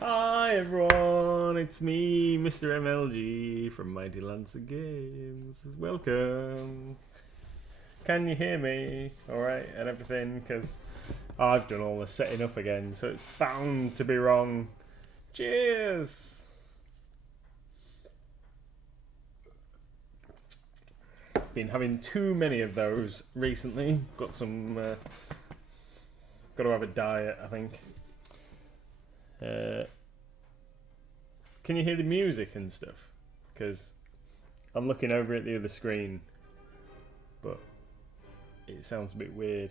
Hi everyone, it's me, Mr MLG from Mighty Lancer Games. Welcome. Can you hear me alright and everything? Because I've done all the setting up again, so it's bound to be wrong. Cheers! Been having too many of those recently. Got some... got to have a diet, I think. Can you hear the music and stuff? Because I'm looking over at the other screen, but it sounds a bit weird.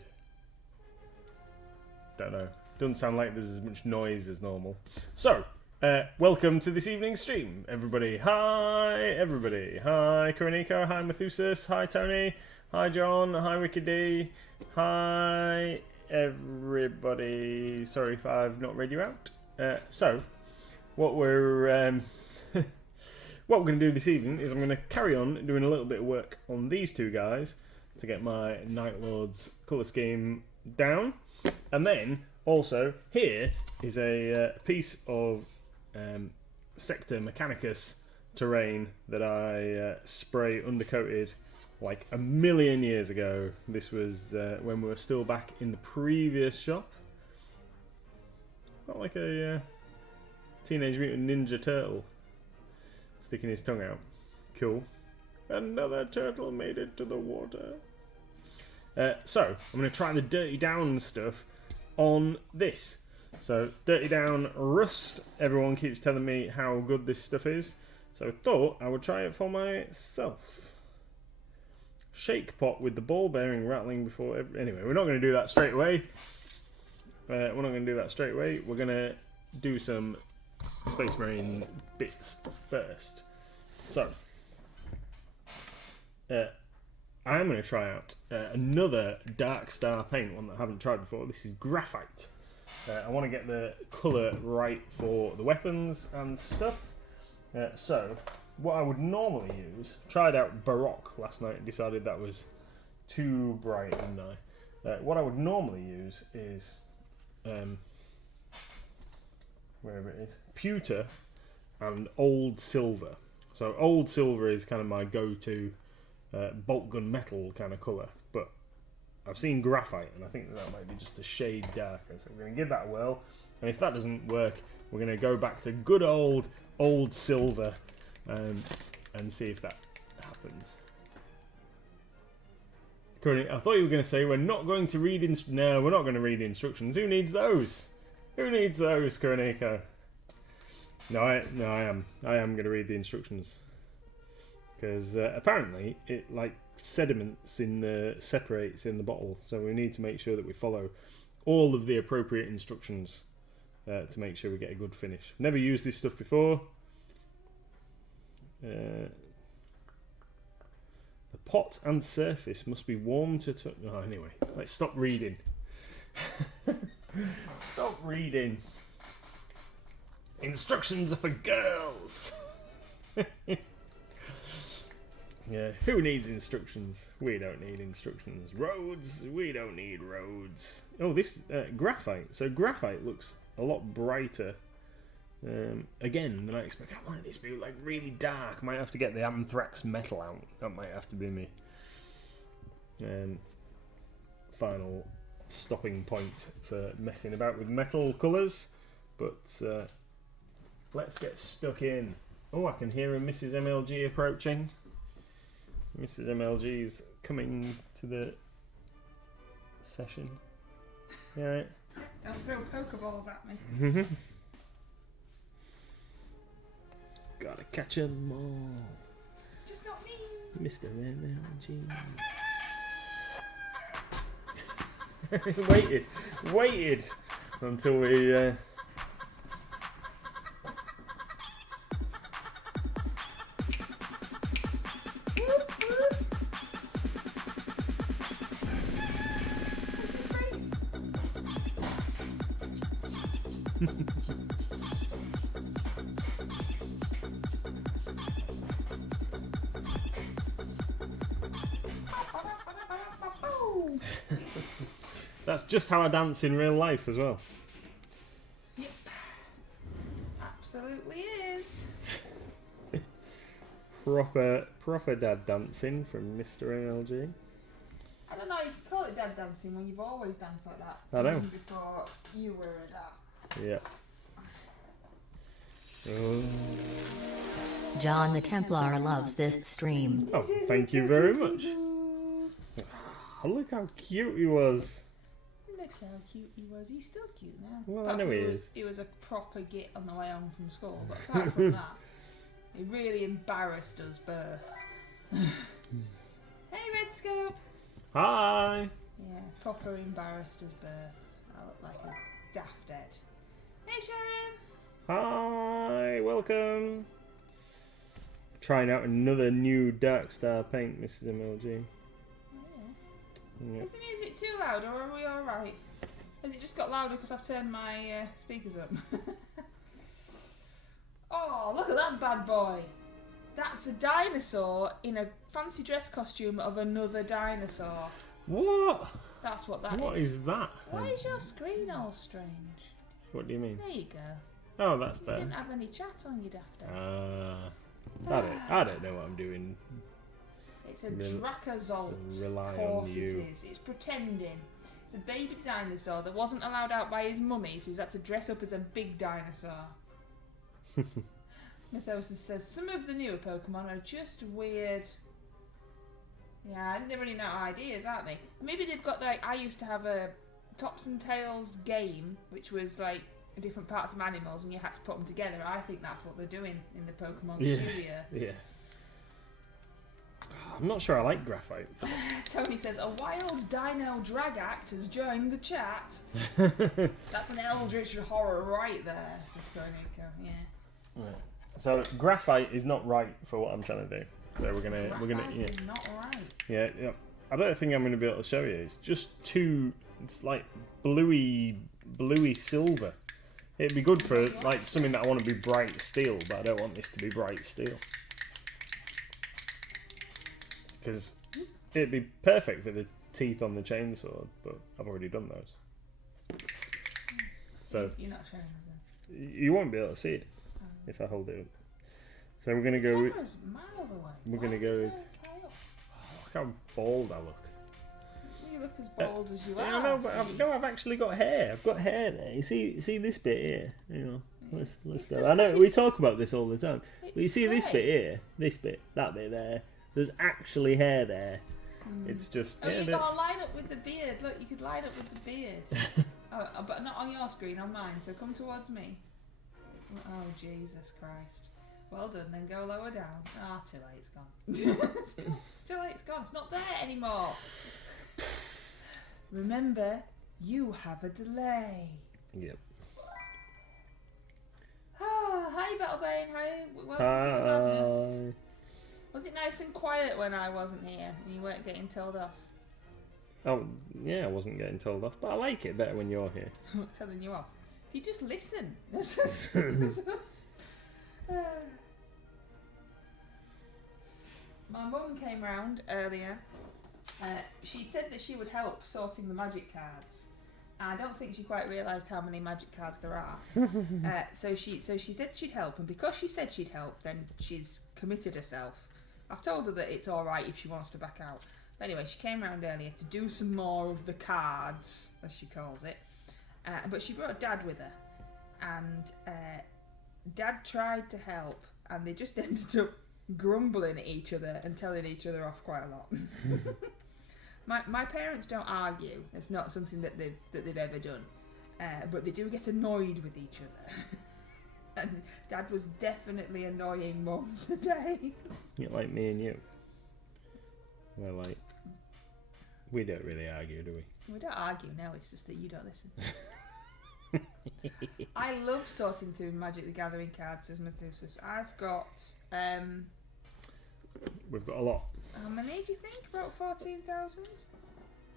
Don't know. Doesn't sound like there's as much noise as normal. So, welcome to this evening's stream, everybody. Hi, everybody. Hi, Karaniko. Hi, Methusus. Hi, Tony. Hi, John. Hi, Ricky D. Hi, everybody. Sorry if I've not read you out. So, what we're going to do this evening is I'm going to carry on doing a little bit of work on these two guys to get my Night Lord's colour scheme down, and then also here is a piece of Sector Mechanicus terrain that I spray undercoated like a million years ago. This was when we were still back in the previous shop. Not like a Teenage Mutant Ninja Turtle sticking his tongue out. Cool. Another turtle made it to the water. So, I'm going to try the Dirty Down stuff on this. So, Dirty Down Rust. Everyone keeps telling me how good this stuff is. So, I thought I would try it for myself. Shake pot with the ball bearing rattling before... Anyway, we're not going to do that straight away. We're not going to do that straight away. We're going to do some Space Marine bits first. So, I am going to try out another Dark Star paint, one that I haven't tried before. This is Graphite. I want to get the colour right for the weapons and stuff. So, what I would normally use... Tried out Baroque last night and decided that was too bright, didn't I? What I would normally use is... wherever it is, pewter and old silver. So old silver is kind of my go-to bolt gun metal kind of colour, but I've seen graphite and I think that might be just a shade darker, so we're going to give that a whirl, and if that doesn't work we're going to go back to good old silver and see if that happens. Currently, I thought you were going to say we're not going to read no, we're not going to read the instructions. Who needs those? Who needs those, Kuroneko? No, I am. I am going to read the instructions. Because apparently it like sediments in the separates in the bottle, so we need to make sure that we follow all of the appropriate instructions to make sure we get a good finish. Never used this stuff before. The pot and surface must be warm to touch. Oh, anyway, let's stop reading. Stop reading. Instructions are for girls. Yeah, who needs instructions? We don't need instructions. Roads, we don't need roads. Oh, this graphite. So graphite looks a lot brighter. Again than I expected. I wanted this to be like really dark. Might have to get the anthrax metal out. That might have to be me. Final stopping point for messing about with metal colours. But let's get stuck in. Oh, I can hear a Mrs MLG approaching. Mrs MLG's coming to the session. You alright? Don't throw Pokeballs at me. Gotta catch 'em all. Just not me. Mr MLG. waited until we that's just how I dance in real life as well. Yep. Absolutely is. Proper dad dancing from Mr MLG. I don't know, you can call it dad dancing when you've always danced like that. I know. Even before you were a dad. Yeah. Oh. John the Templar loves this stream. Oh, thank you very much. Oh, look how cute he was. Look how cute he was. He's still cute now. Well, Apart I know from he it was, is. It was a proper git on the way home from school. But apart from that, it really embarrassed us both. Hey, Red Scope. Hi. Yeah, proper embarrassed us both. I look like a daft dead. Hey, Sharon. Hi. Welcome. Trying out another new Dark Star paint, Mrs MLG. Oh, yeah. Yeah. Is the music too loud, or are we all right? Has it just got louder because I've turned my speakers up? Oh, look at that bad boy! That's a dinosaur in a fancy dress costume of another dinosaur. What? That's what that is. What is that? Why is your screen all strange? What do you mean? There you go. Oh, that's You better. didn't have any chat on your daft egg. I don't know what I'm doing. It's a Rel- Dracozolt. rely Of course on you. it is. It's pretending. It's a baby dinosaur that wasn't allowed out by his mummy, so he's had to dress up as a big dinosaur. Mythosis says some of the newer Pokemon are just weird. Yeah, they're running out of ideas, aren't they? Maybe they've got like I used to have a Tops and Tails game, which was like different parts of animals, and you had to put them together. I think that's what they're doing in the Pokemon studio. Yeah. I'm not sure I like graphite. Tony says a wild dino drag act has joined the chat. That's an eldritch horror right there. Yeah. Right. So graphite is not right for what I'm trying to do. So we're gonna Graphite is not right. yeah. I don't think I'm gonna be able to show you. It's just too. It's like bluey silver. It'd be good for like something that I want to be bright steel, but I don't want this to be bright steel. Because it'd be perfect for the teeth on the chainsaw, but I've already done those. So You're not showing us it. you won't be able to see it if I hold it up. So we're gonna go with. Camera's miles away. We're Why gonna is go it with- so high up? Look how bald I look. You look as bald as you are. Yeah, I know, but sweetie. I've actually got hair. I've got hair there. You see this bit here. You know, let's It's go. just I know 'cause we it's- talk about this all the time, but you it's see this grey. bit here, this bit, that bit there. There's actually hair there. It's just. Oh, yeah, you the- gotta line up with the beard. Look, you could line up with the beard. But not on your screen, on mine. So come towards me. Oh, Jesus Christ. Well done, then go lower down. Ah, too late, it's gone. It's too late, it's gone. It's not there anymore. Remember, you have a delay. Yep. Ah, hi, Battlebane. Hi, welcome to the madness. Hi. Was it nice and quiet when I wasn't here and you weren't getting told off? Oh, yeah, I wasn't getting told off, but I like it better when you're here. I'm not telling you off. You just listen. My mum came round earlier. She said that she would help sorting the magic cards. I don't think she quite realised how many magic cards there are. So she said she'd help, and because she said she'd help, then she's committed herself. I've told her that it's all right if she wants to back out. But anyway, she came round earlier to do some more of the cards, as she calls it. But she brought Dad with her, and Dad tried to help, and they just ended up grumbling at each other and telling each other off quite a lot. My parents don't argue. It's not something that they've ever done, but they do get annoyed with each other. And Dad was definitely annoying Mum today. You're like me and you. We're like, we don't really argue, do we? We don't argue now. It's just that you don't listen. I love sorting through Magic the Gathering cards, says Methuselah. I've got We've got a lot. how many do you think? About 14,000?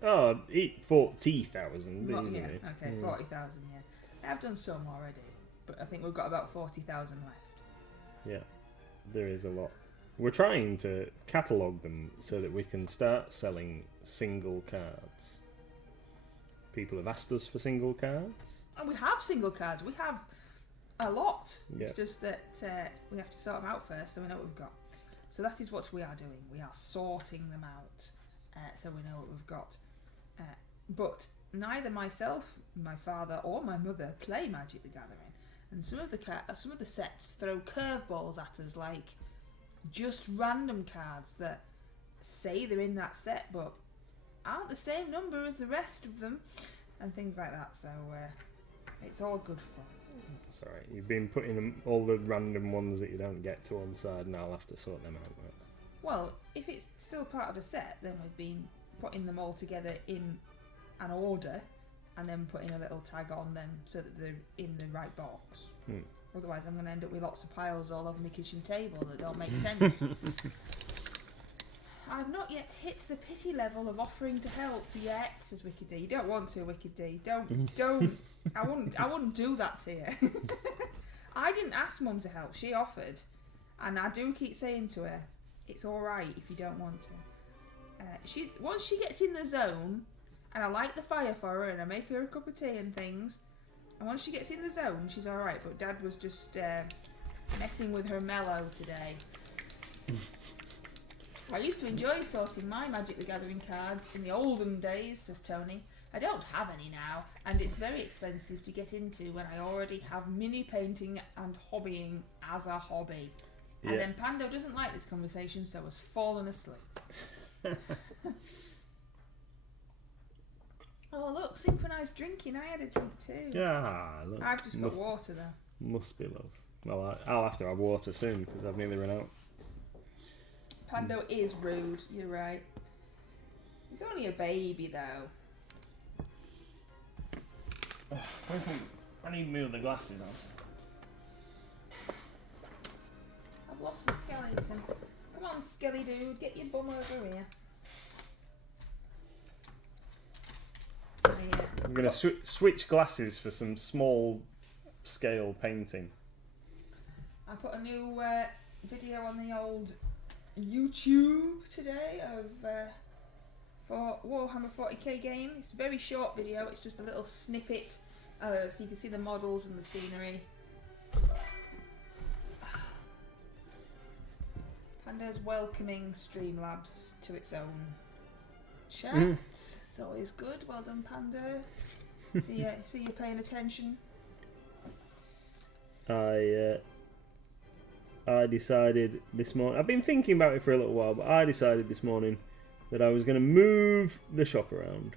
Oh, 40,000, Well, isn't yeah, it? okay, 40,000, yeah. I've done some already, but I think we've got about 40,000 left. Yeah, there is a lot. We're trying to catalogue them so that we can start selling single cards. people have asked us for single cards. And we have single cards. We have a lot. Yeah. It's just that we have to sort them out first so we know what we've got. So that is what we are doing. We are sorting them out so we know what we've got. But neither myself, my father, or my mother play Magic the Gathering. And some of the sets throw curveballs at us, like just random cards that say they're in that set but aren't the same number as the rest of them, and things like that. So it's all good fun. That's alright. You've been putting all the random ones that you don't get to one side, and I'll have to sort them out. Well, if it's still part of a set, then we've been putting them all together in an order and then putting a little tag on them so that they're in the right box. Otherwise I'm going to end up with lots of piles all over my kitchen table that don't make sense. I've not yet hit the pity level of offering to help yet, says Wicked D. You don't want to, Wicked D. Don't. I wouldn't do that to you. I didn't ask Mum to help. She offered. And I do keep saying to her, it's alright if you don't want to. Once she gets in the zone, and I light the fire for her and I make her a cup of tea and things, and once she gets in the zone, she's alright. But Dad was just messing with her mellow today. I used to enjoy sorting my Magic the Gathering cards in the olden days, says Tony. I don't have any now, and it's very expensive to get into when I already have mini painting and hobbying as a hobby. Yeah. And then Pando doesn't like this conversation, so has fallen asleep. Oh look, synchronised drinking. I had a drink too. Yeah, look. I've just got water though. Must be love. Well, I'll have to have water soon because I've nearly run out. Pando is rude, you're right. He's only a baby though. I need to move the glasses on. I've lost my skeleton. Come on, Skelly dude, get your bum over here. I'm going to switch glasses for some small scale painting. I put a new video on the old YouTube today of for Warhammer 40k game. It's a very short video, it's just a little snippet so you can see the models and the scenery. Panda's welcoming Streamlabs to its own chat. It's always good. Well done, Panda. See you paying attention. I decided this morning, I've been thinking about it for a little while, but I decided this morning that I was going to move the shop around.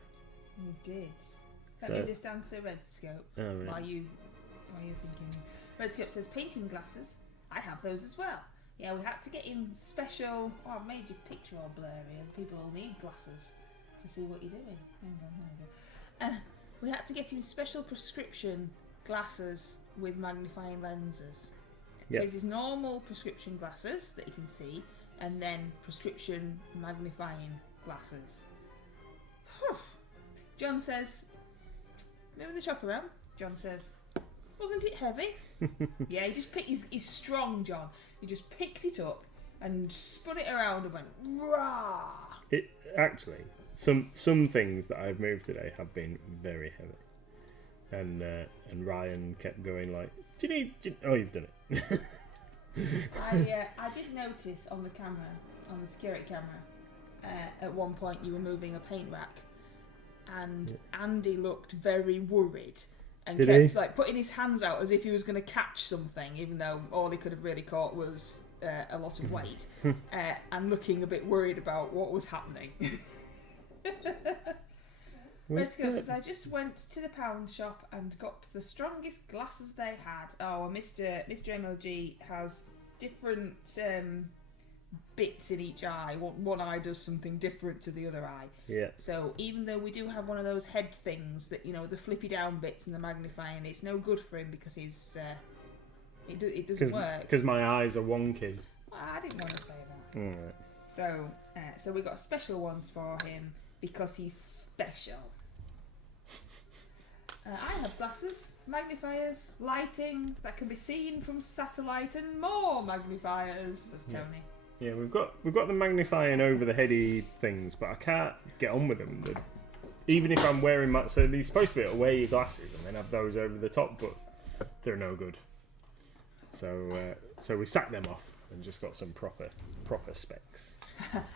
You did. Let me just answer Redscope while you're thinking. Redscope says painting glasses. I have those as well. Yeah, we had to get him special. Oh, I've made your picture all blurry, and people will need glasses to see what you're doing. Hang on. We had to get him special prescription glasses with magnifying lenses. So it's his normal prescription glasses that you can see, and then prescription magnifying glasses. John says, moving the shop around, John says, wasn't it heavy? Yeah, he just picked, he's strong, John. He just picked it up and spun it around and went, rah! It actually, some things that I've moved today have been very heavy. And Ryan kept going like, do you need... Oh, you've done it. I did notice on the camera, on the security camera, at one point you were moving a paint rack, and Andy looked very worried and kept like putting his hands out as if he was going to catch something, even though all he could have really caught was a lot of weight, and looking a bit worried about what was happening. Redscope says, I just went to the pound shop and got the strongest glasses they had. Oh, Mr MLG has different bits in each eye. One eye does something different to the other eye. Yeah. So even though we do have one of those head things that, you know, the flippy down bits and the magnifying, it's no good for him because he's it doesn't work. Because my eyes are wonky. Well, I didn't want to say that. Right. So we got special ones for him because he's special. I have glasses, magnifiers, lighting that can be seen from satellite, and more magnifiers, says Tony. Yeah, we've got the magnifying over the heady things, but I can't get on with them. even if I'm wearing my, so they're supposed to be able to wear your glasses and then have those over the top, but they're no good. So we sacked them off and just got some proper specs.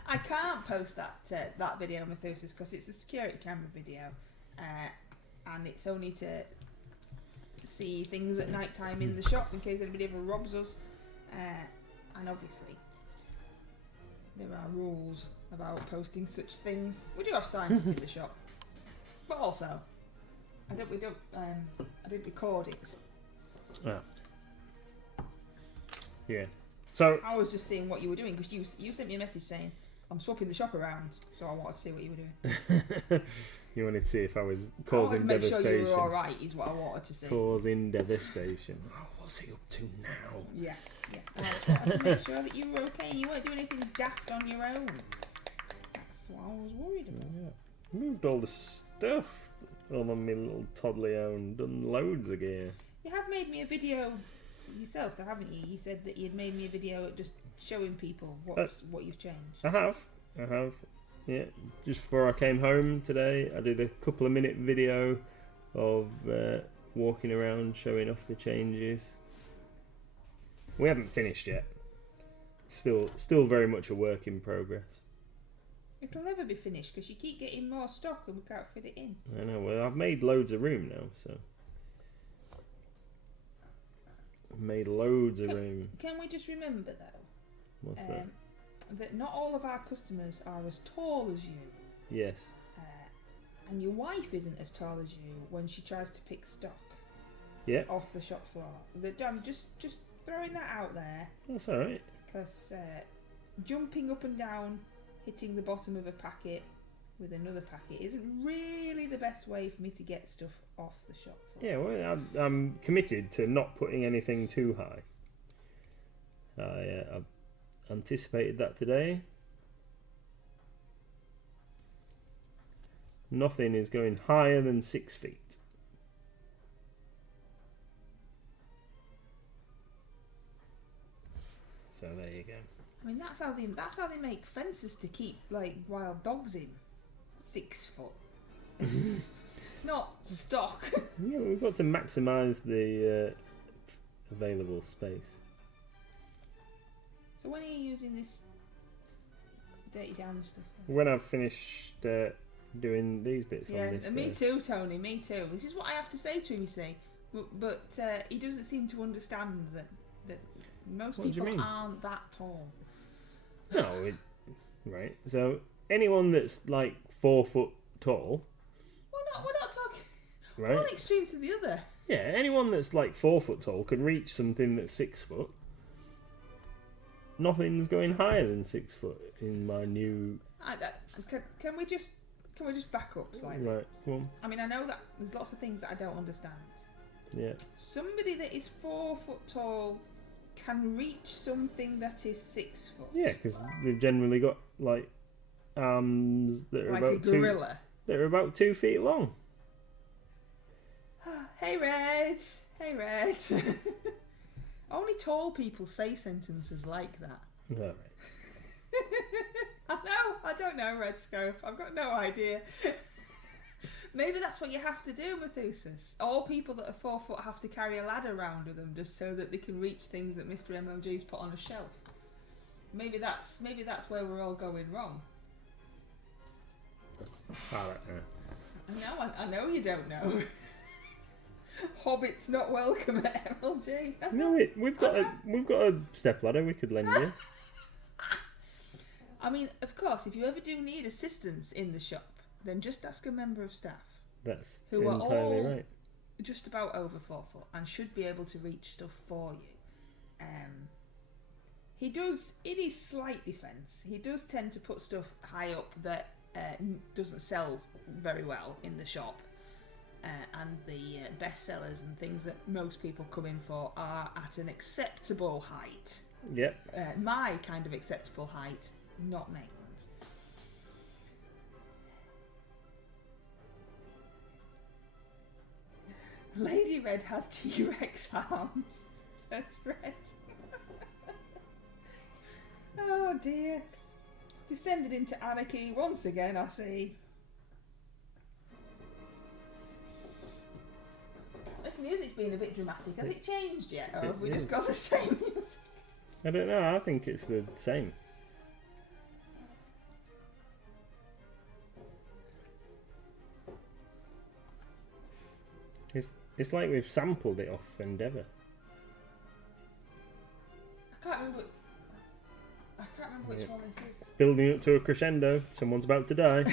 I can't post that video, Methuselah, because it's a security camera video, and it's only to see things at night time in the shop in case anybody ever robs us, and obviously there are rules about posting such things. We do have signs in the shop, but also I didn't record it. Yeah. So I was just seeing what you were doing because you sent me a message saying I'm swapping the shop around, so I wanted to see what you were doing. You wanted to see if I was I causing wanted to make devastation. sure you were all right, is what I wanted to see. Causing devastation. Oh, what's he up to now? Yeah. And I just wanted to make sure that you were okay. You weren't doing anything daft on your own. That's what I was worried about. Yeah. Moved all the stuff on my little toddly own. Done loads of gear. You have made me a video yourself, though, haven't you? You said that you'd made me a video just showing people what you've changed. I have. Yeah. Just before I came home today, I did a couple of minute video of walking around showing off the changes. We haven't finished yet. Still very much a work in progress. It'll never be finished because you keep getting more stock and we can't fit it in. I know. Well, I've made loads of room now, so. I've made loads of room. Can we just remember, though? What's that? That not all of our customers are as tall as you. Yes. And your wife isn't as tall as you when she tries to pick stock. Yeah. Off the shop floor. I'm just throwing that out there. That's all right. Because jumping up and down, hitting the bottom of a packet with another packet isn't really the best way for me to get stuff off the shop floor. Yeah, well, I'm committed to not putting anything too high. I've anticipated that today. Nothing is going higher than 6 feet. So there you go. I mean, that's how they make fences to keep like wild dogs in. 6 foot, not stock. Yeah, we've got to maximise the available space. So when are you using this dirty down stuff? When I've finished doing these bits on this. Yeah, me too, Tony. Me too. This is what I have to say to him. You see, but he doesn't seem to understand that most people aren't that tall. No, right. So anyone that's like 4 foot tall. We're not talking. Right. One extreme to the other. Yeah, anyone that's like 4 foot tall can reach something that's 6 foot. Nothing's going higher than 6 foot in my new. Can we just back up slightly? Right. Well. I mean, I know that there's lots of things that I don't understand. Yeah. Somebody that is 4 foot tall can reach something that is 6 foot. Yeah, because they've generally got like arms that are like about a gorilla. That are about 2 feet long. Hey Red. Hey Red. Only tall people say sentences like that. All right. I don't know, Red Scope. I've got no idea. Maybe that's what you have to do, Methuselah. All people that are 4 foot have to carry a ladder around with them just so that they can reach things that Mr MLG's put on a shelf. Maybe that's where we're all going wrong. I don't know. I know you don't know. Hobbit's not welcome at MLG. No, we've got a step ladder we could lend you. I mean, of course, if you ever do need assistance in the shop, then just ask a member of staff. That's who are entirely all right. Just about over 4 foot and should be able to reach stuff for you. He does, in his slight defence, he does tend to put stuff high up that doesn't sell very well in the shop. And the best sellers and things that most people come in for are at an acceptable height. Yep. My kind of acceptable height, not Nathan's. Lady Red has T-Rex arms, says Red. Oh dear. Descended into anarchy once again, I see. being a bit dramatic. Has it changed yet, or It have we is. just got the same music? I don't know. I think it's the same. It's like we've sampled it off Endeavour. I can't remember which one this is. It's building up to a crescendo. Someone's about to die.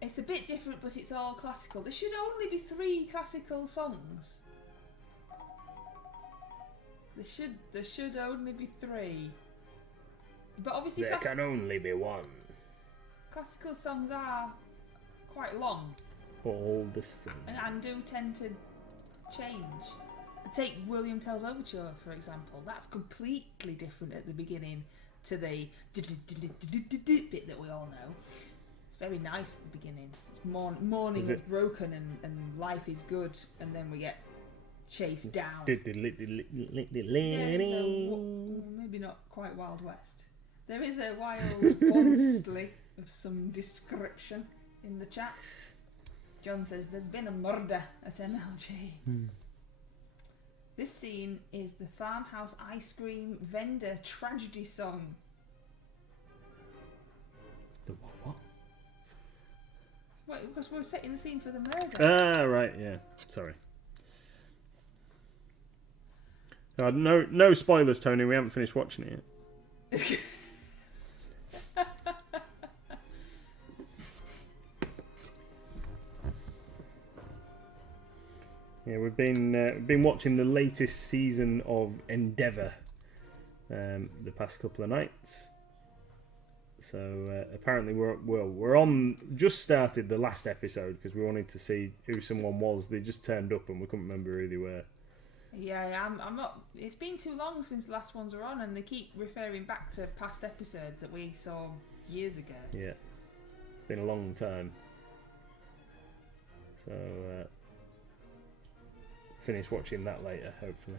It's a bit different, but it's all classical. There should only be 3 classical songs. There should only be 3. But obviously, There can only be one. classical songs are quite long All the same. and do tend to change. Take William Tell's Overture, for example. That's completely different at the beginning to the bit that we all know. It's very nice at the beginning. It's morning is broken and life is good, and then we get chased down. Yeah, maybe not quite Wild West. There is a Wild Wansley of some description in the chat. John says there's been a murder at MLG. This scene is the farmhouse ice cream vendor tragedy song. The what? Wait, because we're setting the scene for the murder. Ah, right, yeah. Sorry. No spoilers, Tony. We haven't finished watching it yet. Yeah, we've been watching the latest season of Endeavour the past couple of nights. So apparently we're on, just started the last episode because we wanted to see who someone was. They just turned up and we couldn't remember who they were. Yeah, I'm not. It's been too long since the last ones were on, and they keep referring back to past episodes that we saw years ago. Yeah, it's been a long time. So finish watching that later, hopefully.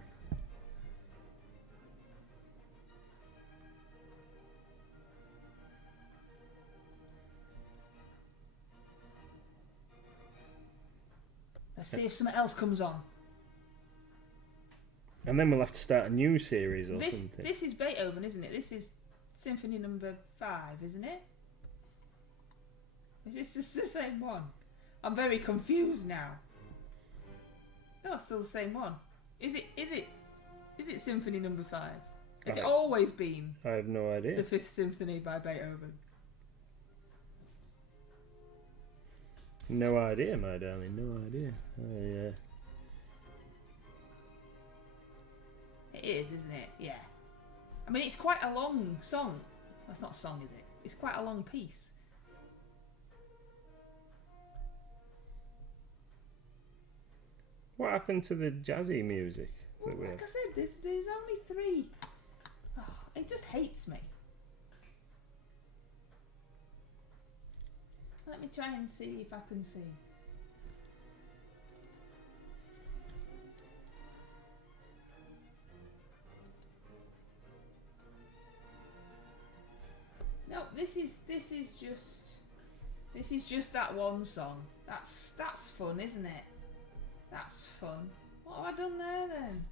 Let's see if something else comes on. And then we'll have to start a new series or something. This is Beethoven, isn't it? This is Symphony number 5, isn't it? Is this just the same one? I'm very confused now. No, it's still the same one. Is it Symphony number 5? Has it always been I have no idea. the 5th Symphony by Beethoven? No idea, my darling. No idea. Oh, yeah. It is, isn't it? Yeah. I mean, it's quite a long song. That's not a song, is it? It's quite a long piece. What happened to the jazzy music? Well, like I said, there's only 3. Oh, it just hates me. Let me try and see if I can see. No, this is just that one song. That's fun, isn't it? That's fun. What have I done there then?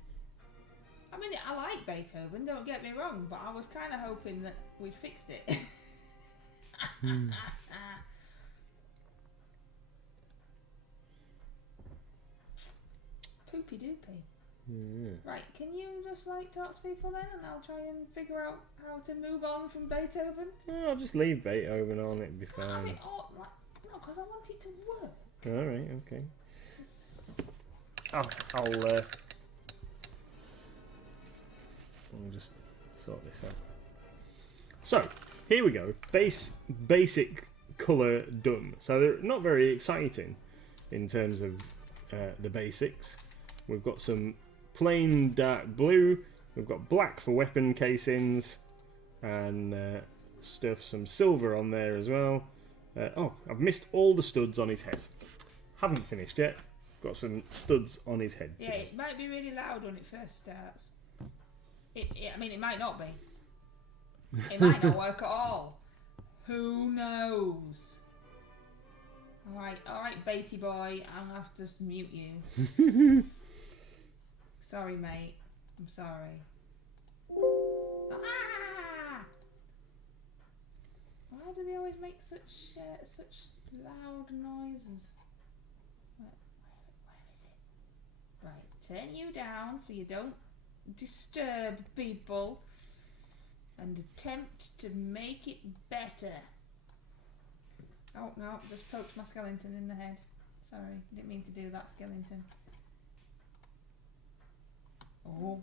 I mean, I like Beethoven, don't get me wrong, but I was kind of hoping that we'd fixed it. Poopy doopy. Yeah. Right, can you just like talk to people then, and I'll try and figure out how to move on from Beethoven? Oh, I'll just leave Beethoven on, it'll be I fine. mean, no, because I want it to work. Alright, okay. I'll just sort this out. So, here we go. Basic colour done. So they're not very exciting in terms of the basics. We've got some plain dark blue. We've got black for weapon casings and some silver on there as well. Oh, I've missed all the studs on his head. Haven't finished yet. Got some studs on his head. Yeah, it might be really loud when it first starts. I mean, it might not be. It might not work at all. Who knows? Alright, Beatty boy, I'm gonna have to just mute you. Sorry, mate. I'm sorry. Ah! Why do they always make such loud noises? Where is it? Right, turn you down so you don't disturb people and attempt to make it better. Oh no, just poked my skeleton in the head. Sorry, didn't mean to do that, skeleton. Oh,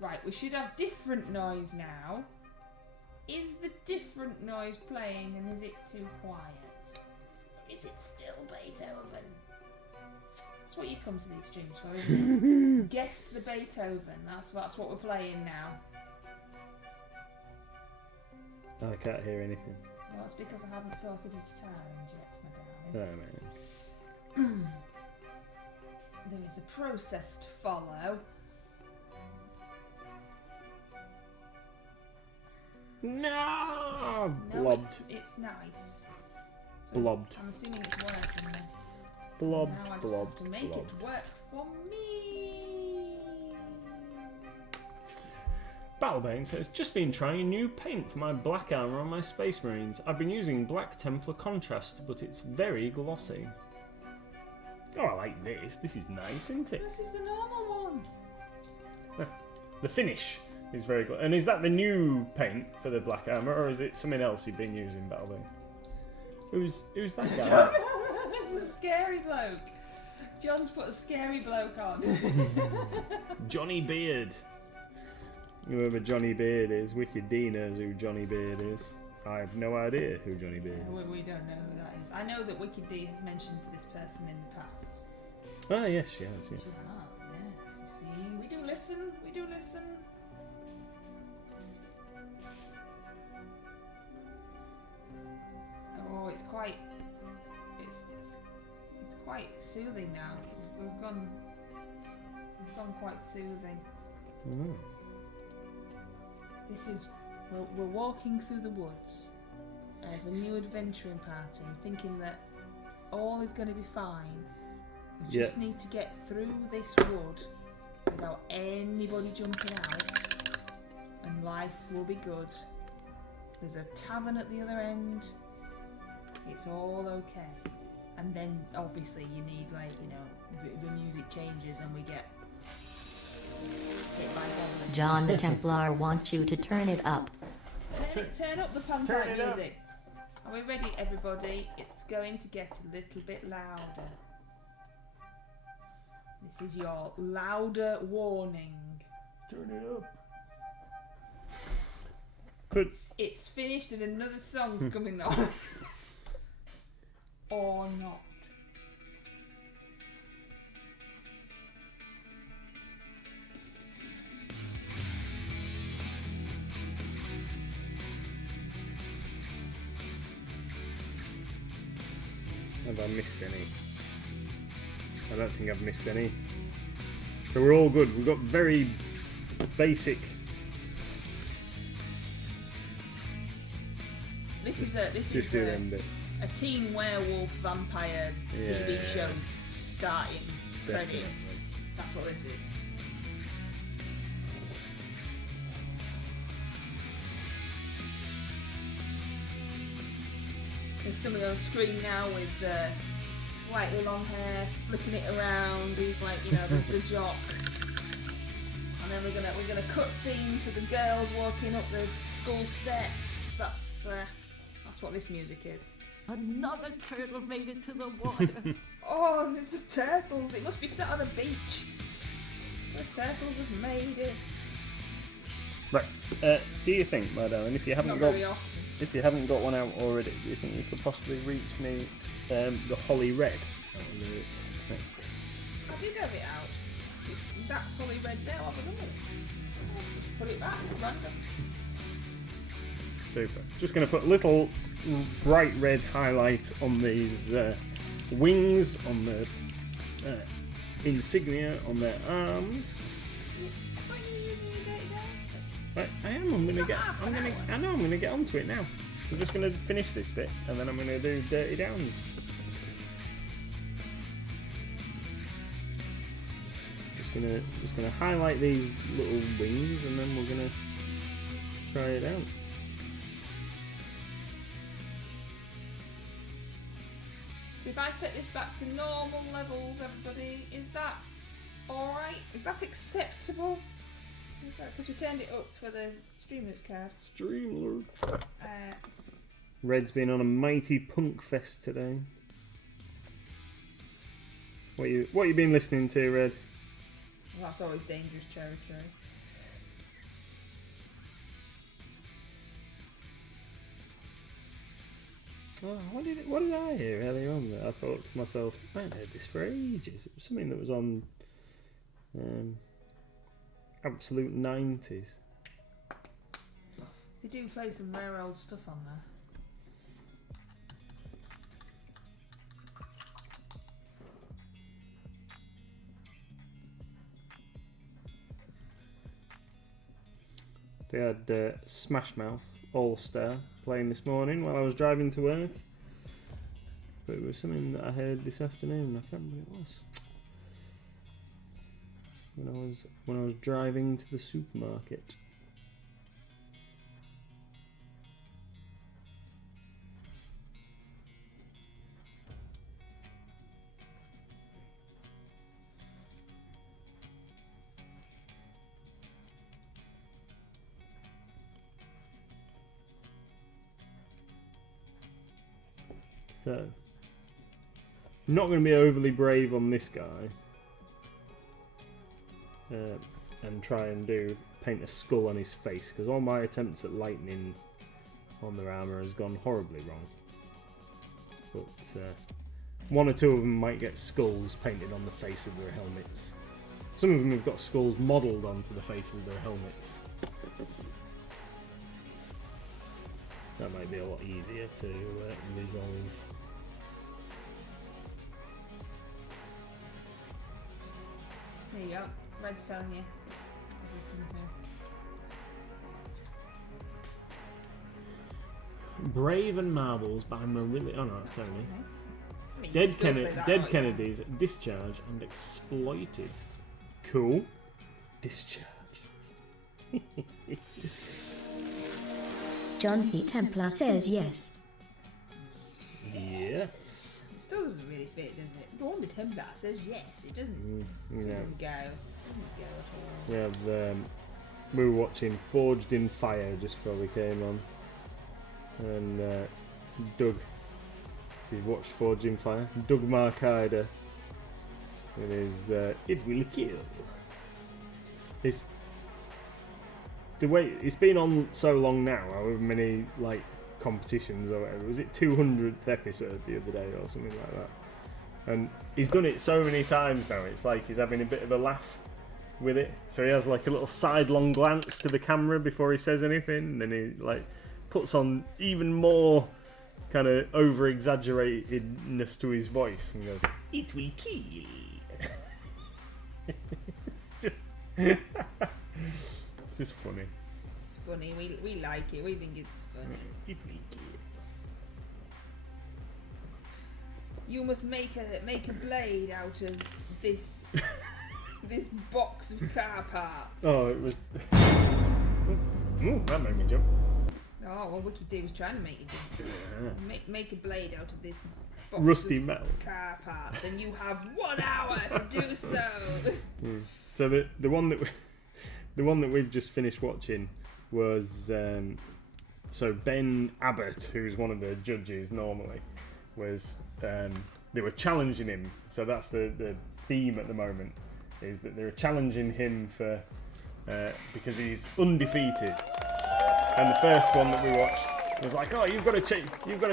right, we should have different noise now. Is the different noise playing and is it too quiet? Or is it still Beethoven? That's what you've come to these streams for, isn't it? Guess the Beethoven. That's what we're playing now. I can't hear anything. Well, that's because I haven't sorted it out yet, my darling. Oh, man. There is a process to follow. No! No, Blobbed. it's nice. So Blobbed. I'm assuming it's working then. Blobbed, Now I just blobbed, have to make blobbed. it work for me. Battlebane says, just been trying new paint for my black armour on my Space Marines. I've been using Black Templar Contrast, but it's very glossy. Oh, I like this. This is nice, isn't it? This is the normal one. The finish is very good. And is that the new paint for the black armour, or is it something else you've been using, Battlebane? Who's that guy? It's a scary bloke. John's put a scary bloke on. Johnny Beard. Whoever Johnny Beard is, Wicked D knows who Johnny Beard is. I have no idea who Johnny Beard is. We don't know who that is. I know that Wicked D has mentioned this person in the past. Ah, yes, she has, yes. She has, yes. You see, we do listen. We do listen. Oh, it's quite soothing now. We've gone quite soothing. Mm. This is we're walking through the woods as a new adventuring party, thinking that all is going to be fine. We just need to get through this wood without anybody jumping out, and life will be good. There's a tavern at the other end. It's all okay. And then obviously you need, like, you know, the music changes and we get hit by goblins. John the Templar wants you to turn it up. Turn up the Turn panpipe it up. music. Are we ready, everybody? It's going to get a little bit louder. This is your louder warning. Turn it up. It's finished and another song's coming on. Or not. Have I missed any? I don't think I've missed any. So we're all good. We've got very basic. This is Just do them bit. a teen werewolf vampire TV show starting credits. Definitely. That's what this is. There's somebody on screen now with slightly long hair, flicking it around. He's like, you know, the jock. And then we're gonna cut scene to the girls walking up the school steps. That's what this music is. Another turtle made it to the water. Oh, and there's the turtles. It must be sat on a beach. The turtles have made it. Right. Do you think, my darling, if you haven't Not got very often. if you haven't got one out already, do you think you could possibly reach me the Holly Red? I did have it out. That's Holly Red now, haven't I? Just put it back at random. Super. Just going to put a little bright red highlight on these wings, on the insignia on their arms. Why are you using your dirty downstairs? Right, I am. I'm gonna get onto it now. I'm just gonna finish this bit, and then I'm gonna do Dirty Downs. just gonna highlight these little wings, and then we're gonna try it out. So if I set this back to normal levels, everybody, is that alright? Is that acceptable? Is that because we turned it up for the Streamlabs card? Streamlabs. Uh, Red's been on a mighty punk fest today. What you been listening to, Red? well, that's always dangerous territory. Oh, what did I hear earlier on that I thought to myself, I haven't heard this for ages. It was something that was on Absolute 90s. They do play some rare old stuff on there. They had Smash Mouth All Star playing this morning while I was driving to work. But it was something that I heard this afternoon. I can't remember what it was. When I was driving to the supermarket. So, I'm not going to be overly brave on this guy and try and paint a skull on his face, because all my attempts at lightning on their armour has gone horribly wrong. But one or two of them might get skulls painted on the face of their helmets. Some of them have got skulls modelled onto the faces of their helmets. That might be a lot easier to resolve. There you go. Red's telling you. He's listening to. Brave and Marbles by Marillion. Oh no, that's Tony. I mean, you Dead, can still say that, Dead right? Kennedys, discharge and exploited. Cool. Discharge. John P. Templar says yes. Yes. It still doesn't really fit, does it? The one with him that says yes. It doesn't. Yeah. Doesn't go. Doesn't go at all. Yeah. We were watching Forged in Fire just before we came on, and Doug. He watched Forged in Fire. Doug Markida. With his "It Will Kill." It's the way it's been on so long now. However many like competitions or whatever. Was it 200th episode the other day or something like that? And he's done it so many times now. It's like he's having a bit of a laugh with it. So he has like a little sidelong glance to the camera before he says anything, and then he like puts on even more kind of over exaggeratedness to his voice and goes, "It will kill." It's just it's just funny. It's funny. We like it. We think it's funny. It will kill. You must make a blade out of this this box of car parts. Oh, it was. Ooh, that made me jump. Oh, well, Wiki D was trying to make you do. Yeah. Make a blade out of this box Rusty of metal. car parts, and you have 1 hour to do so. So the one that we've just finished watching was so Ben Abbott, who's one of the judges normally, was they were challenging him. So that's the theme at the moment, is that they were challenging him for because he's undefeated. And the first one that we watched was like, oh, you've got to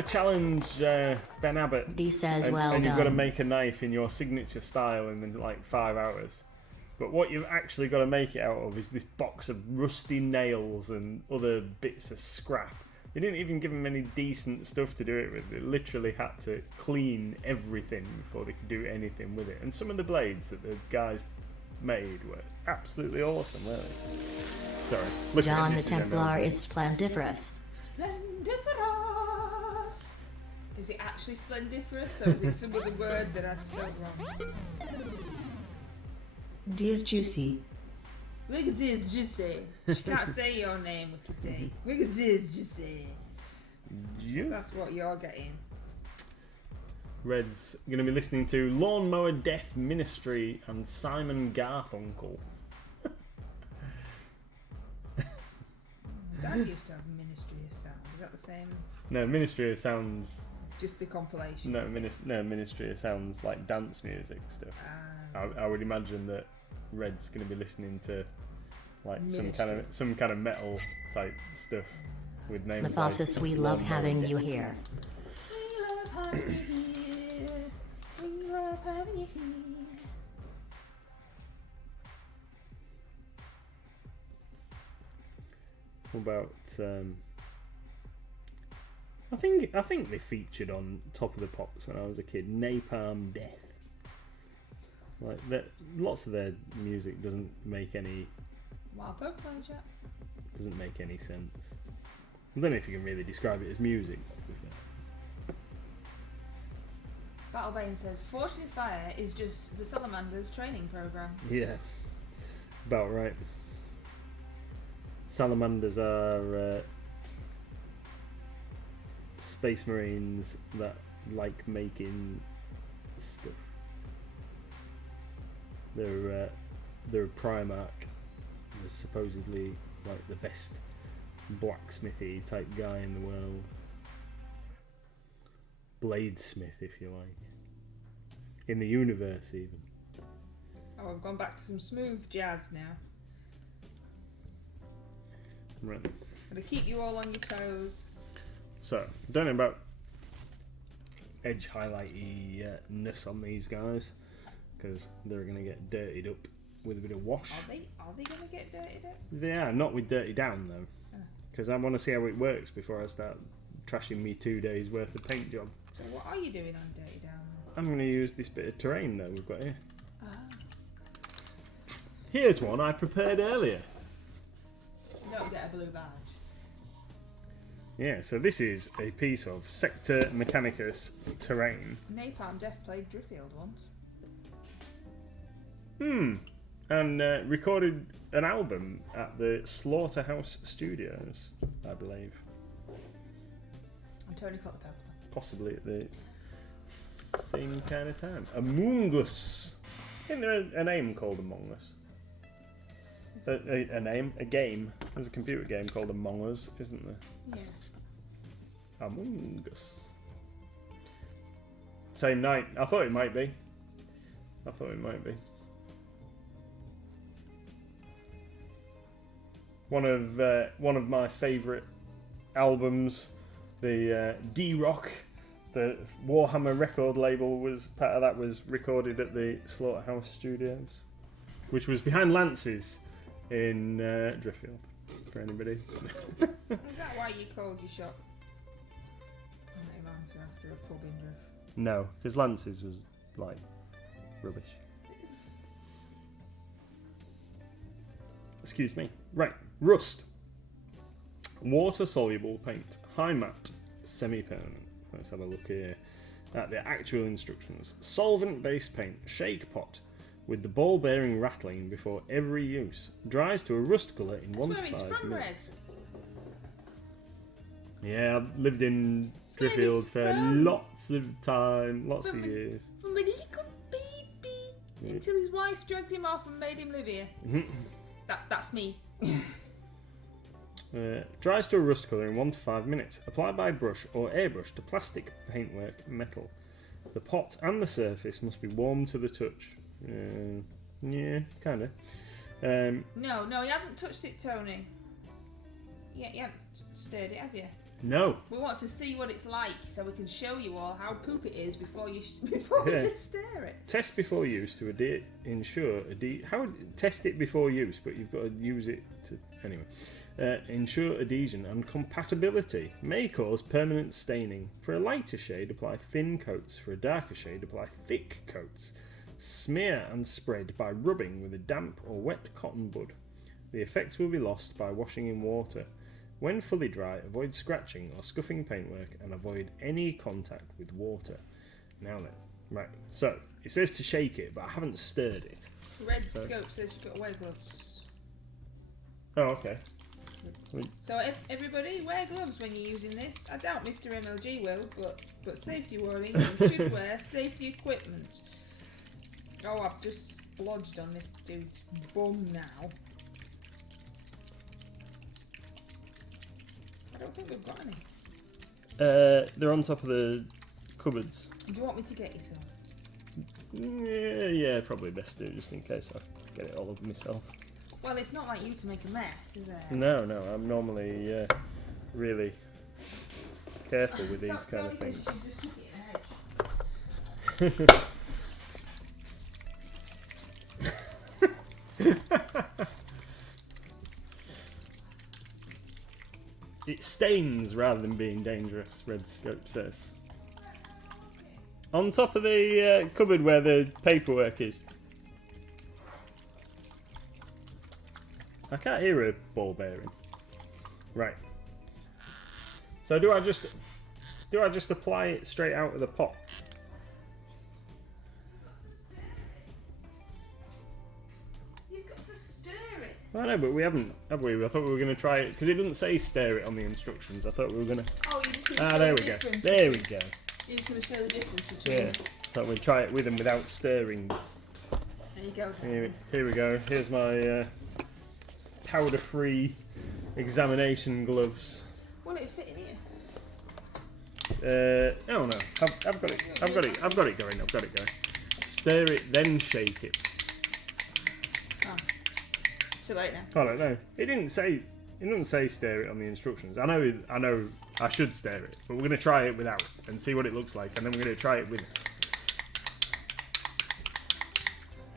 challenge Ben Abbott. He says, and, well and you've got to done. make a knife in your signature style in like 5 hours. But what you've actually got to make it out of is this box of rusty nails and other bits of scrap. They didn't even give him any decent stuff to do it with. They literally had to clean everything before they could do anything with it. And some of the blades that the guys made were absolutely awesome, weren't they? Sorry. Look at John the this Templar is splendiferous. Splendiferous. Is it actually splendiferous, or is it some other word that I spelled wrong? Dear's juicy. Wicked D is juicy. She can't say your name, Wicked D. Wicked D is juicy. Yes. That's what you're getting. Red's going to be listening to Lawnmower Death Ministry and Simon Garfunkel. Dad used to have Ministry of Sound. Is that the same? No, Ministry of Sounds. Just the compilation. No, Ministry of Sounds like dance music stuff. I would imagine that Red's going to be listening to like some kind of metal type stuff with names Mathasis, like we love Lawnmower having Death. you here. We love having you here. We love having you here. What about I think they featured on Top of the Pops when I was a kid. Napalm Death. Like that, lots of their music doesn't make any sense. I don't know if you can really describe it as music. To be fair. Battlebane says, Forged in Fire is just the Salamander's training program. Yeah, about right. Salamanders are space marines that like making stuff. They're Primarch was supposedly like the best blacksmithy type guy in the world. Bladesmith, if you like. In the universe, even. Oh, I've gone back to some smooth jazz now. Right. Gotta keep you all on your toes. So, don't know about edge highlighty-ness on these guys, because they're going to get dirtied up with a bit of wash. Are they going to get dirtied up? They are, not with dirty down though, because I want to see how it works before I start trashing me 2 days worth of paint job. So what are you doing on dirty down then? I'm going to use this bit of terrain though we've got here. Ah. Here's one I prepared earlier. You don't get a blue badge. Yeah, so this is a piece of Sector Mechanicus terrain. Napalm Death played Driffield once. And recorded an album at the Slaughterhouse Studios, I believe. And Tony caught the pepper. Possibly at the same kind of time. Among Us. Isn't there a name called Among Us? A game. There's a computer game called Among Us, isn't there? Yeah. Among Us. Same night. I thought it might be. One of my favourite albums, the D-Rock, the Warhammer record label, was part of that, was recorded at the Slaughterhouse Studios, which was behind Lance's in Driffield, for anybody. Is that why you called your shop Name Answer after a pub in Drift? No, because Lance's was like rubbish. Excuse me. Right, rust. Water soluble paint. High matte. Semi-permanent. Let's have a look here at the actual instructions. Solvent based paint. Shake pot with the ball bearing rattling before every use. Dries to a rust colour in 1 to 5 minutes. That's where it's from, Red. Yeah, I've lived in That's where Driffield it's for from. lots of time, lots of years. From a little baby until his wife dragged him off and made him live here. That's me. Dries to a rust colour in 1 to 5 minutes. Apply by brush or airbrush to plastic, paintwork, metal. The pot and the surface must be warm to the touch. Yeah, kind of. No, he hasn't touched it, Tony. Yeah, you haven't stirred it, have you? No. We want to see what it's like, so we can show you all how poop it is before you Yeah. stir it. Test before use to ensure test it before use, but you've got to use it to anyway. Ensure adhesion and compatibility. May cause permanent staining. For a lighter shade, apply thin coats. For a darker shade, apply thick coats. Smear and spread by rubbing with a damp or wet cotton bud. The effects will be lost by washing in water. When fully dry, avoid scratching or scuffing paintwork and avoid any contact with water. Now then, Right, so it says to shake it, but I haven't stirred it. Red So- scope says you've got to wear gloves. Oh, okay. So everybody wear gloves when you're using this. I doubt Mr MLG will, but safety warning, you should wear safety equipment. Oh, I've just splodged on this dude's bum now. I don't think we've got any. They're on top of the cupboards. Do you want me to get you some? Yeah, probably best do, just in case I get it all over myself. Well, it's not like you to make a mess, is it? No, I'm normally really careful with these kind of Tony things. says you should just keep it in a hedge. It stains rather than being dangerous, Red Scope says. On top of the cupboard where the paperwork is. I can't hear a ball bearing. Right. So do I just apply it straight out of the pot? You've got to stir it. I know, but we haven't, have we? I thought we were going to try it because it doesn't say stir it on the instructions. I thought we were going to. Oh, you're just going to Ah, show there the we go. difference. There we go. You're just going to show the difference between Yeah. Thought we'd try it with and without stirring. There you go. Here we go. Here's my powder-free examination gloves. Will it fit in here? Oh no, I've got it. I've got it going. Stir it, then shake it. Oh. Too late now. I don't know. It didn't say. It doesn't say stir it on the instructions. I know. I should stir it, but we're gonna try it without and see what it looks like, and then we're gonna try it with.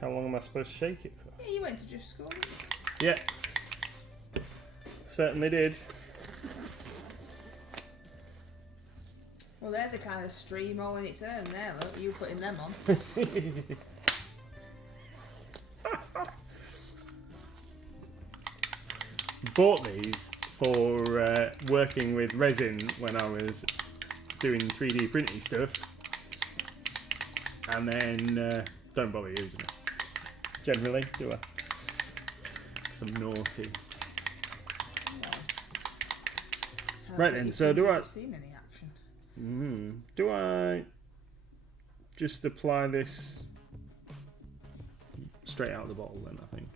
How long am I supposed to shake it for? Yeah, you went to drift school. Yeah. Certainly did. Well, there's a kind of stream all in its own there, look. You putting them on. Bought these for working with resin when I was doing 3D printing stuff, and then don't bother using it. Generally, do I? Some naughty. Right then, so do I- I've seen any action. Do I just apply this straight out of the bottle then, I think?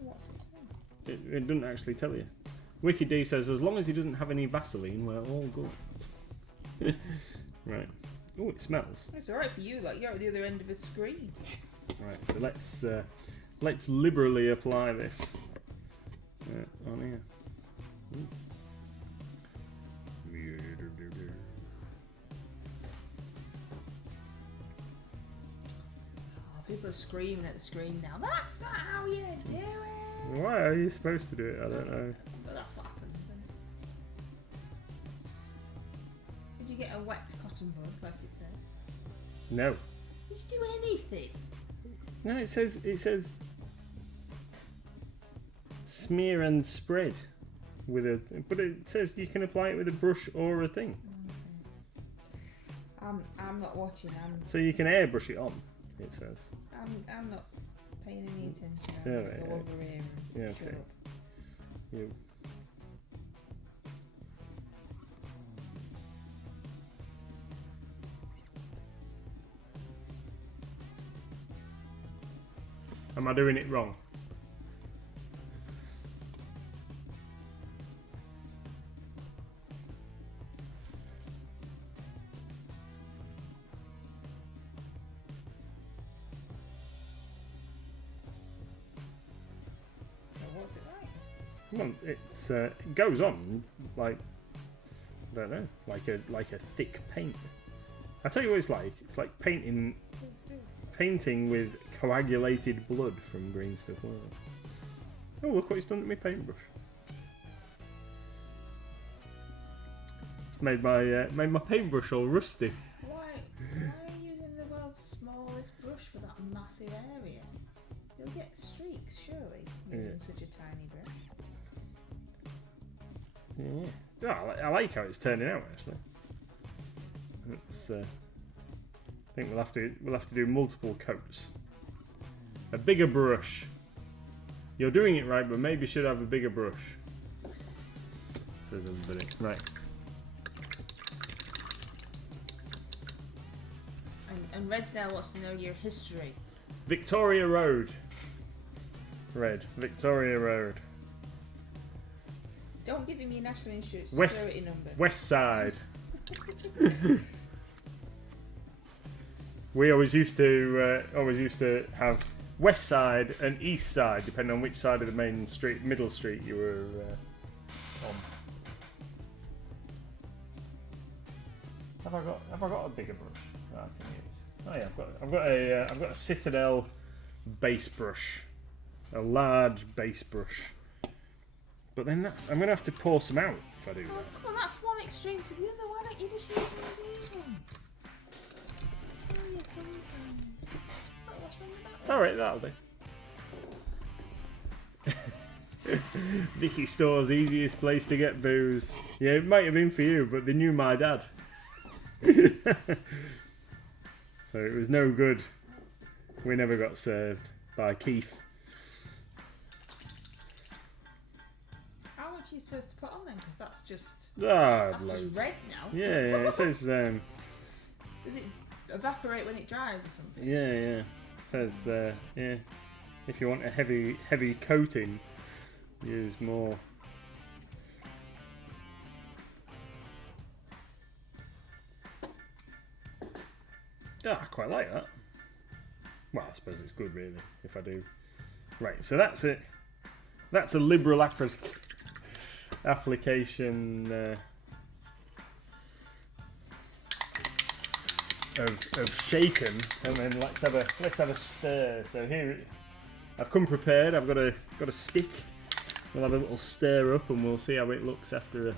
What's it saying? It doesn't actually tell you. Wicked D says, as long as he doesn't have any Vaseline, we're all good. Right. Oh, it smells. It's alright for you, like you're at the other end of a screen. Right, so let's liberally apply this on here. Ooh. Oh, people are screaming at the screen now. That's not how you do it. Why are you supposed to do it? I don't know. But that's what happens, isn't it? Did you get a wet cotton bud, like it said? No. Did you do anything? No, it says smear and spread with a, but it says you can apply it with a brush or a thing. I'm not watching. So you can airbrush it on. It says. I'm not paying any attention. Yeah, I'll right, go yeah. over here. And Yeah, shut okay. up. You. Am I doing it wrong? So what's it like? Well, it goes on like, I don't know, like a thick paint. I tell you what it's like. It's like painting with coagulated blood from green stuff. Oh, look what it's done to my paintbrush. Made my paintbrush all rusty. Why are you using the world's smallest brush for that massive area? You'll get streaks, surely, using Yeah. such a tiny brush. Yeah, I like how it's turning out actually. It's I think we'll have to do multiple coats. A bigger brush. You're doing it right, but maybe you should have a bigger brush. Says everybody. Right. And Red's now wants to know your history. Victoria Road. Red. Victoria Road. Don't give him your national insurance West- security number. West Side. We always used to have West Side and East Side, depending on which side of the main street, middle street you were on. Have I got a bigger brush that I can use? Oh yeah, I've got a Citadel base brush, a large base brush. But then I'm gonna have to pour some out if I do Oh, that. come on, that's one extreme to the other. Why don't you just use one of these ones? I tell you sometimes. Look, what's wrong with that one? All right, that'll do. Vicky Store's easiest place to get booze. Yeah, it might have been for you, but they knew my dad. So it was no good. We never got served by Keith. How much are you supposed to put on then? Because that's just Loads. red now. Yeah, it says Does it evaporate when it dries or something? yeah. It says yeah. If you want a heavy coating, use more. Yeah, I quite like that. Well, I suppose it's good really if I do. Right, so that's it. That's a liberal application of shaken, and then let's have a stir. So here, I've come prepared. I've got a stick. We'll have a little stir up, and we'll see how it looks after a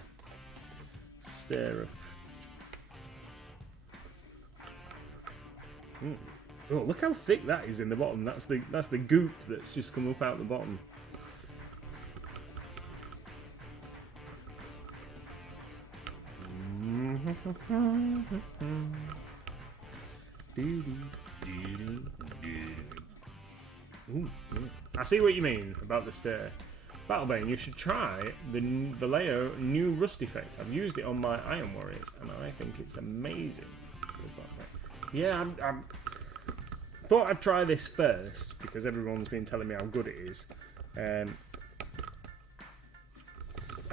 stir up. Oh, look how thick that is in the bottom. That's the goop that's just come up out the bottom. Ooh, I see what you mean about the stir. Battlebane, you should try the Vallejo new rust effect. I've used it on my Iron Warriors, and I think it's amazing. Yeah, I thought I'd try this first because everyone's been telling me how good it is, and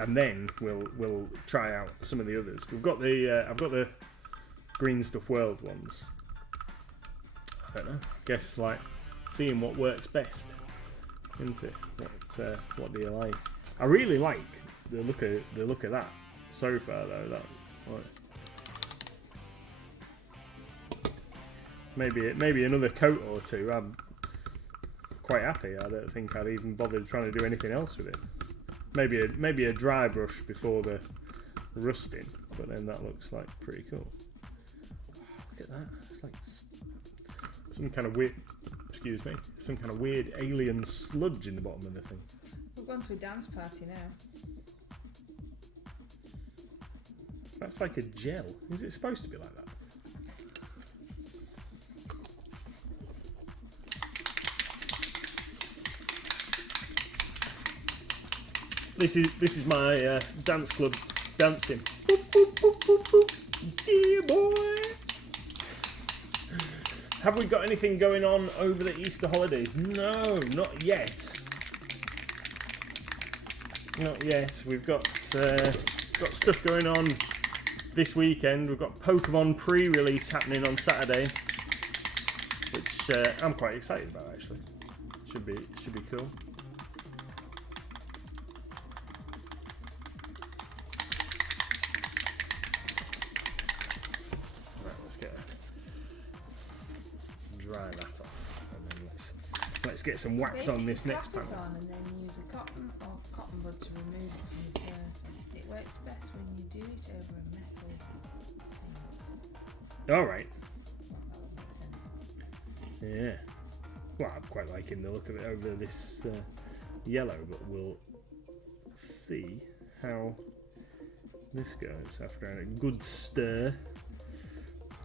then we'll try out some of the others. We've got the I've got the Green Stuff World ones. I don't know. Guess like seeing what works best, isn't it? What do you like? I really like the look of that so far though. That like, maybe another coat or two. I'm quite happy. I don't think I'd even bother trying to do anything else with it. Maybe a dry brush before the rusting, but then that looks like pretty cool. Look at that. It's like some kind of weird. Excuse me. Some kind of weird alien sludge in the bottom of the thing. We're going to a dance party now. That's like a gel. Is it supposed to be like that? This is my dance club dancing. Boop, boop, boop, boop, boop. Yeah, boy. Have we got anything going on over the Easter holidays? No, not yet. Not yet. We've got stuff going on this weekend. We've got Pokemon pre-release happening on Saturday, which I'm quite excited about actually. Should be cool. Dry that off, and then let's get some wax on this next panel. On and then use a cotton or cotton bud to remove it from the surface. It works best when you do it over a metal paint. All right. Well, that would make sense. Yeah. Well, I'm quite liking the look of it over this yellow, but we'll see how this goes after a good stir.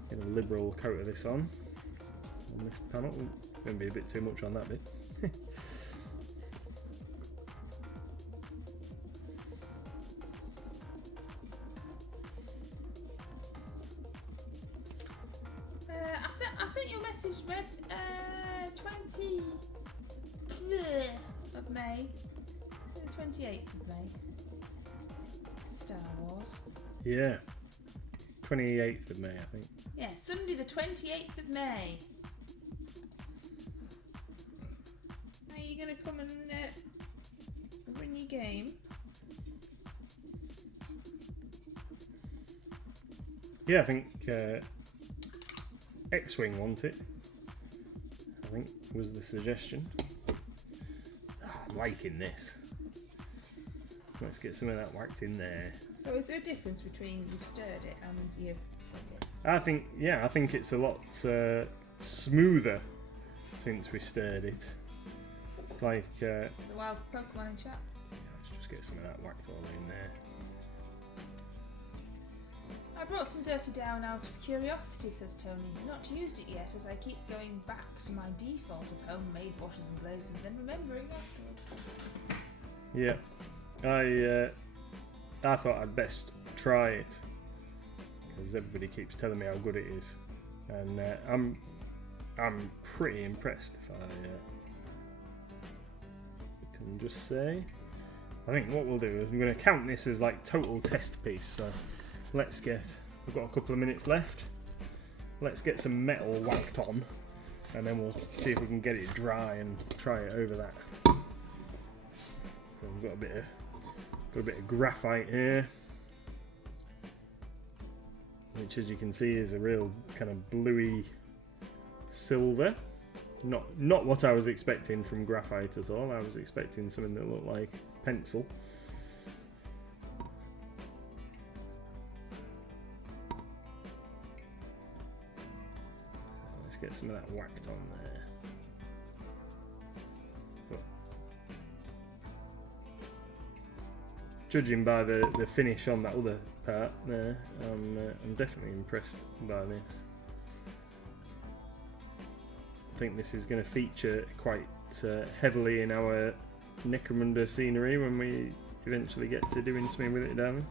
Get a liberal coat of this on this panel. Going to be a bit too much on that bit. I sent you a message, Red. 20 of May. The 28th of May. Star Wars. Yeah. 28th of May, I think. Yeah, Sunday the 28th of May. Are you going to come and win your game? Yeah, I think X-Wing want it. I think was the suggestion. I'm liking this. Let's get some of that whacked in there. So is there a difference between you've stirred it and you've... I think it's a lot smoother since we stirred it. It's like The wild Pokemon in chat? let's just get some of that whacked all in there. I brought some dirty down out of curiosity, says Tony. Not used it yet, as I keep going back to my default of homemade washes and glazes, then remembering afterwards. Yeah, I thought I'd best try it because everybody keeps telling me how good it is, and I'm pretty impressed. If I can just say, I think what we'll do is we're going to count this as like total test piece. So let's get. We've got a couple of minutes left. Let's get some metal whacked on, and then we'll see if we can get it dry and try it over that. So we've got a bit of graphite here, which, as you can see, is a real kind of bluey silver. Not what I was expecting from graphite at all. I was expecting something that looked like pencil. Let's get some of that whacked on there. But judging by the finish on that other part there, I'm definitely impressed by this. I think this is going to feature quite heavily in our Necromunda scenery when we eventually get to doing something with it, darling.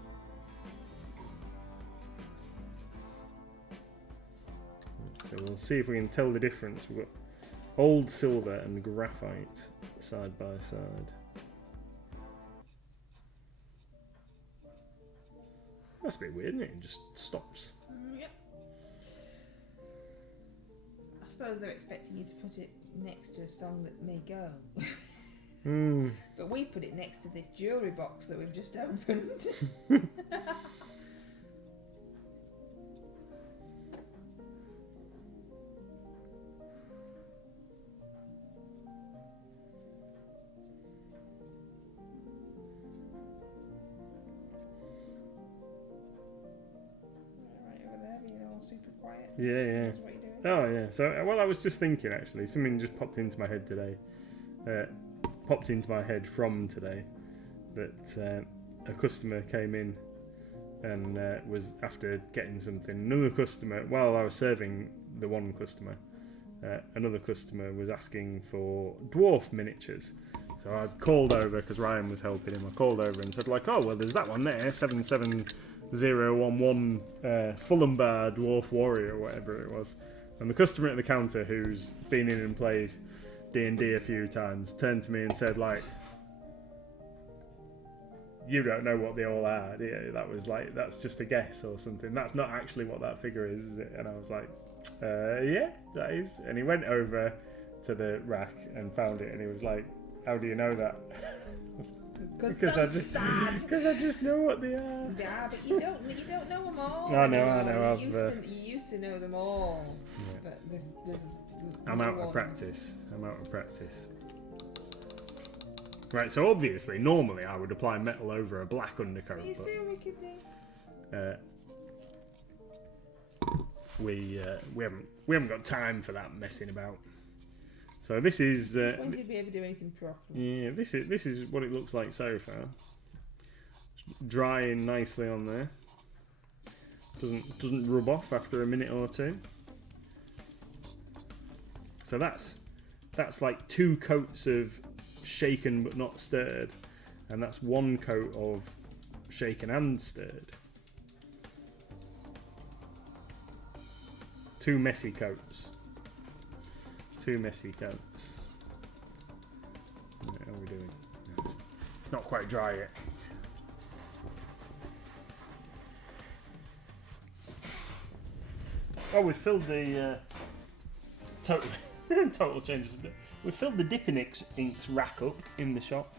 So we'll see if we can tell the difference. We've got old silver and graphite side by side. That's a bit weird, isn't it? It just stops. Yep. I suppose they're expecting you to put it next to a song that may go. But we put it next to this jewellery box that we've just opened. Super quiet. Yeah. Oh yeah. So well, I was just thinking actually, something just popped into my head today. Popped into my head from today that a customer came in and was after getting something. Another customer, while I was serving the one customer, another customer was asking for dwarf miniatures. So I called over because Ryan was helping him. I called over and said like, oh well, there's that one there, 77011 Fulham Bar Dwarf Warrior or whatever it was. And the customer at the counter, who's been in and played D&D a few times, turned to me and said like, you don't know what they all are, do you? That was like, that's just a guess or something. That's not actually what that figure is it? And I was like, yeah, that is. And he went over to the rack and found it, and he was like, how do you know that? Because I just know what they are. Yeah, but you don't know them all. I know. You used to know them all. Yeah. But there's I'm out of practice. Right, so obviously, normally I would apply metal over a black undercoat. You see what we could do? We haven't got time for that messing about. So this is. When did we ever do anything properly? Yeah, this is what it looks like so far. Drying nicely on there. Doesn't rub off after a minute or two. So that's like 2 coats of shaken but not stirred, and that's 1 coat of shaken and stirred. 2 messy coats. 2 messy coats. How are we doing? It's not quite dry yet. Oh, we filled the total changes a bit. We filled the dipping inks rack up in the shop,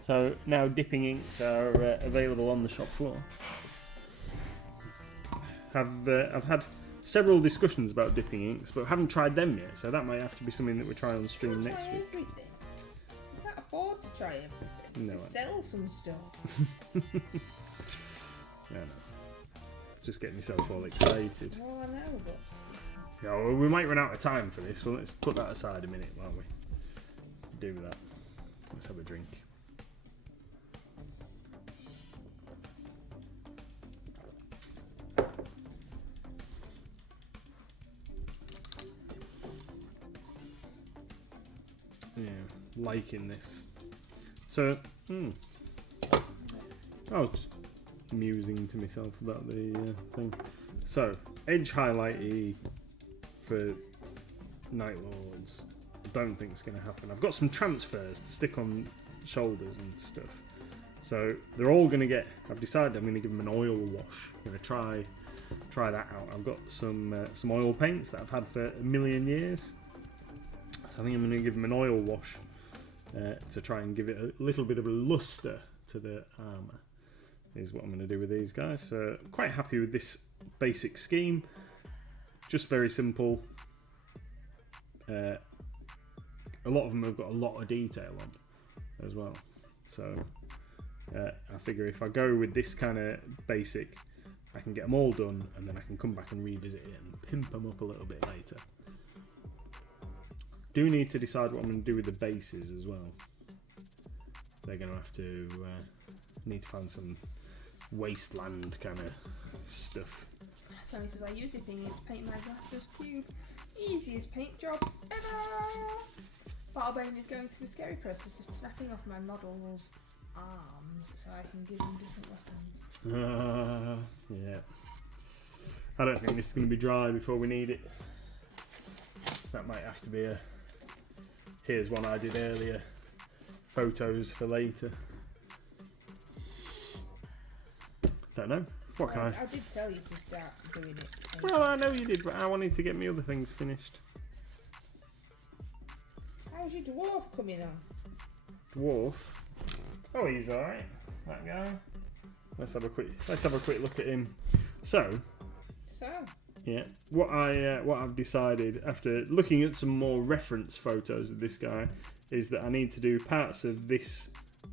so now dipping inks are available on the shop floor. I've had several discussions about dipping inks, but haven't tried them yet, so that might have to be something that we try on stream next week. Everything. You can't afford to try everything. No, to sell some stuff. Yeah, no. Just getting myself all excited. Well, I know, but Yeah, well, we might run out of time for this. Well, let's put that aside a minute while we do that. Let's have a drink. Yeah, liking this. So, I was just musing to myself about the thing. So, edge highlighty for Night Lords. I don't think it's going to happen. I've got some transfers to stick on shoulders and stuff. So, they're all going to get... I've decided I'm going to give them an oil wash. I'm going to try that out. I've got some oil paints that I've had for a million years. So I think I'm going to give them an oil wash to try and give it a little bit of a luster to the armour, is what I'm going to do with these guys. So I'm quite happy with this basic scheme. Just very simple. A lot of them have got a lot of detail on as well. So I figure if I go with this kind of basic, I can get them all done and then I can come back and revisit it and pimp them up a little bit later. Do need to decide what I'm going to do with the bases as well. They're going to have to need to find some wasteland kind of stuff. Tony says I used dipping ink to paint my glasses cube. Easiest paint job ever. Battlebane is going through the scary process of snapping off my model's arms so I can give them different weapons. Yeah. I don't think this is going to be dry before we need it. That might have to be a... Here's one I did earlier. Photos for later. Don't know. What can I... I did tell you to start doing it. Well, I know you did, but I wanted to get my other things finished. How's your dwarf coming on? Dwarf. Oh, he's alright. That guy. Let's have a quick look at him. So, yeah, what I've decided after looking at some more reference photos of this guy is that I need to do parts of this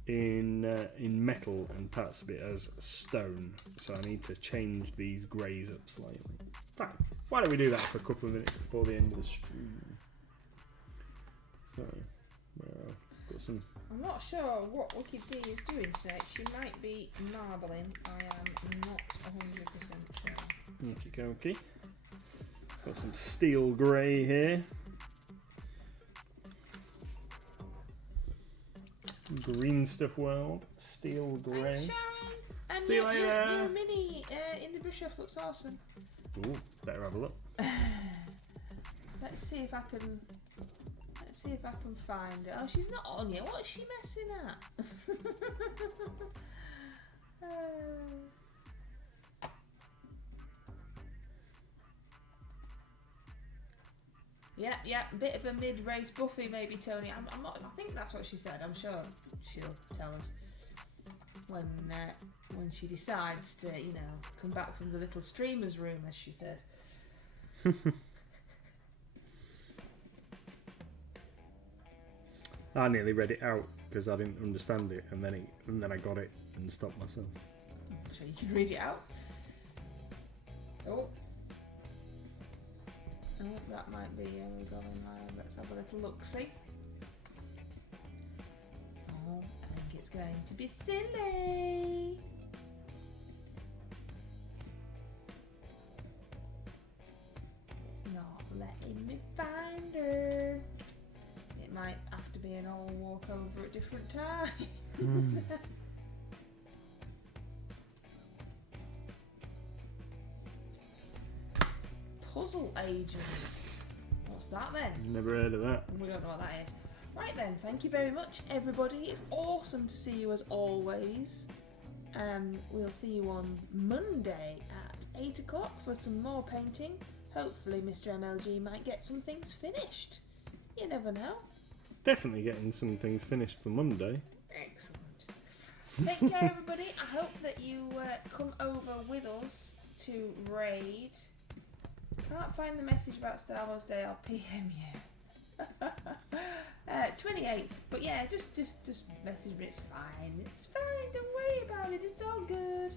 in metal and parts of it as stone. So I need to change these greys up slightly. Fine. Why don't we do that for a couple of minutes before the end of the stream? So, got some. I'm not sure what Wicked D is doing tonight. She might be marbling. I am not 100% sure. Okie dokie. Got some steel grey here. Green Stuff World, steel grey. Thanks, Sharon. And See you later. Your mini in the brush off looks awesome. Ooh, better have a look. Let's see if I can find it. Oh, she's not on yet. What is she messing at? Yeah, bit of a mid-race Buffy maybe, Tony. I'm not. I think that's what she said. I'm sure she'll tell us when she decides to, come back from the little streamer's room, as she said. I nearly read it out because I didn't understand it, and then I got it and stopped myself. So you can read it out. Oh, that might be. We got in live. Let's have a little look. See. Oh, I think it's going to be silly. not letting me find her. It might have to be an all walkover at different times. Puzzle agent. What's that then? Never heard of that. We don't know what that is. Right then, thank you very much, everybody. It's awesome to see you as always. We'll see you on Monday at 8 o'clock for some more painting. Hopefully Mr MLG might get some things finished. You never know. Definitely getting some things finished for Monday. Excellent. Take care, everybody. I hope that you come over with us to raid. Can't find the message about Star Wars Day. I'll PM you. 28th. But yeah, just message me. It's fine. It's fine. Don't worry about it. It's all good.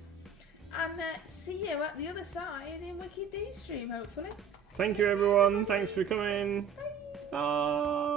And see you at the other side in Wiki D stream, hopefully. Thank you, everyone. Thanks for coming. Bye.